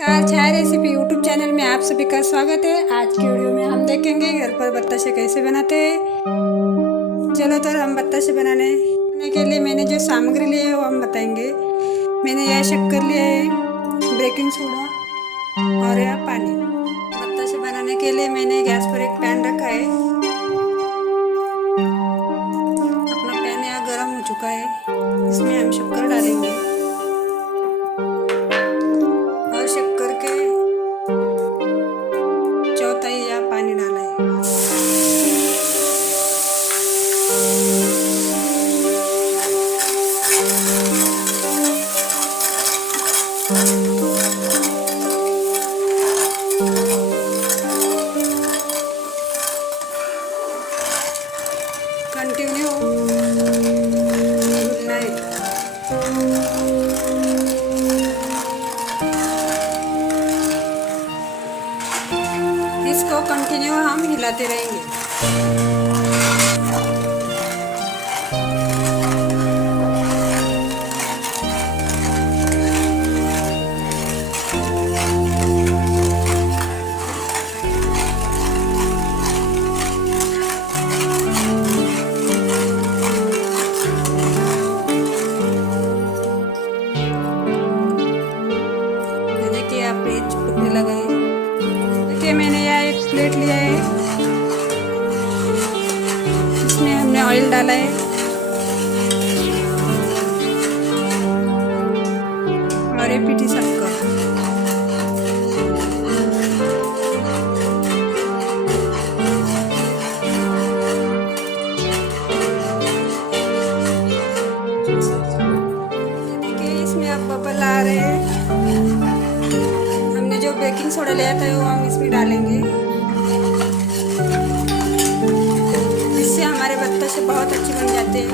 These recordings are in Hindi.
नमस्कार, छाया रेसिपी यूट्यूब चैनल में आप सभी का स्वागत है। आज की वीडियो में हम देखेंगे घर पर बताशे कैसे बनाते हैं। चलो तो हम बताशे बनाने के लिए मैंने जो सामग्री ली है वो हम बताएंगे। मैंने यह शक्कर लिया है, बेकिंग सोडा और यह पानी। बताशे बनाने के लिए मैंने गैस पर एक पैन रखा है। अपना पैन यहाँ गर्म हो चुका है, इसमें हम शक्कर डालेंगे और शक्कर के चौथाई या पानी डाला है। कंटिन्यू भूनना है। इसको कंटिन्यू हम हिलाते रहेंगे। देखिए आप ये चिपकने लगा है। देखिए मैंने यहाँ एक प्लेट लिया है, इसमें हमने ऑयल डाला है और ये पीठी शक्कर। देखिए इसमें अब बबल आ रहे हैं। हमने जो बेकिंग सोडा लिया था वो हम इसमें डालेंगे, इससे हमारे बताशे बहुत अच्छे बन जाते हैं।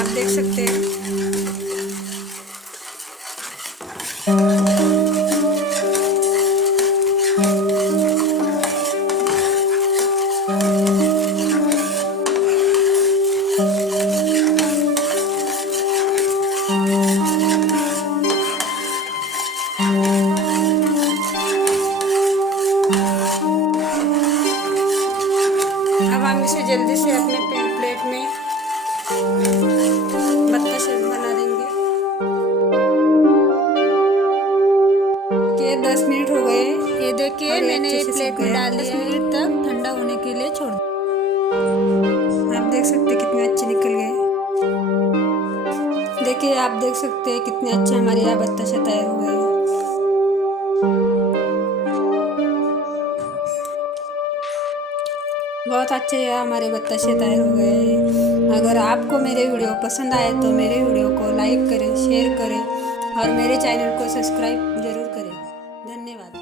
आप देख सकते हैं। अब हम इसे जल्दी से अपने प्लेट में बताशे बना देंगे। ये 10 मिनट हो गए। ये देखिए मैंने ये प्लेट में डाल दिया। 10 मिनट तक ठंडा होने के लिए छोड़ दिया। आप देख सकते हैं कितने अच्छे निकल गए। देखिए आप देख सकते हैं कितने अच्छे हमारे यहाँ बताशे तैयार हो गए। बहुत अच्छे हमारे बताशे तैयार हो गए हैं। अगर आपको मेरे वीडियो पसंद आए तो मेरे वीडियो को लाइक करें, शेयर करें और मेरे चैनल को सब्सक्राइब जरूर करें। धन्यवाद।